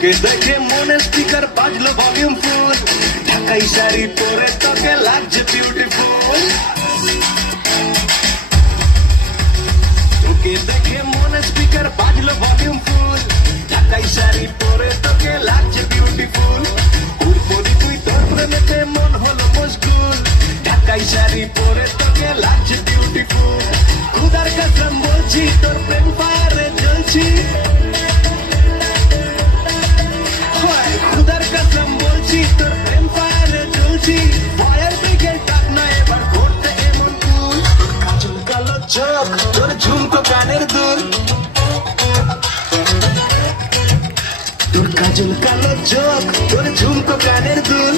তোকে দেখে মনে স্পিকার বাজলো ভলিউম ফুল, ঢাকাই শাড়ি পরে তোকে লাগছে বিউটিফুল। তোকে দেখে মনে স্পিকার বাজলো ভলিউম ফুল, ঢাকাই শাড়ি পরে তোকে লাগছে বিউটিফুল। উর্বরি তুই তোর প্রেমেতে মন হলো মশগুল, ঢাকাই শাড়ি পরে তোকে লাগছে বিউটিফুল। খুদার কসম বলছি তোর প্রেম ফায়ারে জ্বলছি, খুদার কসম বলছি তোর প্রেম ফায়ারে জ্বলছি। ফায়ার ব্রিগেড ডাক না এবার করতে এমন কুল, কাজল কালো চোখ তোর ঝুমকো কানের দুল, তোর কাজল কালো চোখ তোর ঝুমকো কানের দুল।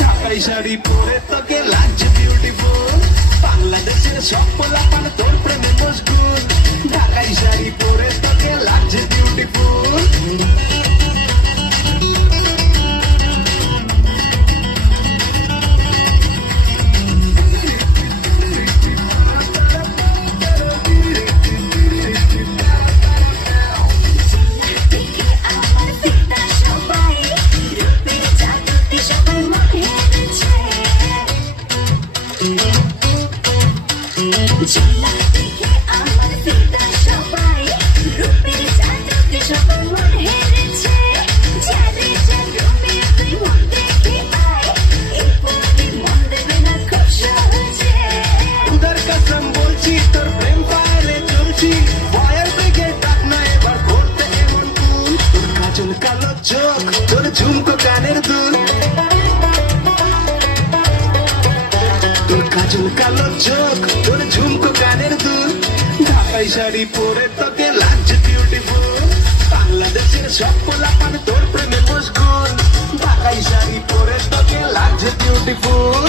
ঢাকাই শাড়ি পরে তোকে লাগছে বিউটিফুল, বাংলাদেশের সব পোলাপান তোর প্রেমে মশগুল, ঢাকাই শাড়ি পরে তোকে লাগছে বিউটিফুল। খুদার কসম বলছি তোর প্রেম ফায়ারে জ্বলছি, ফায়ার ব্রিগেড ডাক না এবার করতে এমন কুল, তোর কাজল কালো চোখ তোর ঝুমকো কানের দুল, তোর কাজল কালো চোখ তোর ঝুমকো কানের দুল। ঢাকাই শাড়ি পরে তোকে লাগছে বিউটিফুল, বাংলাদেশের সব পোলাপান তোর প্রেমে মশগুল, ঢাকাই শাড়ি পরে তোকে লাগছে বিউটিফুল।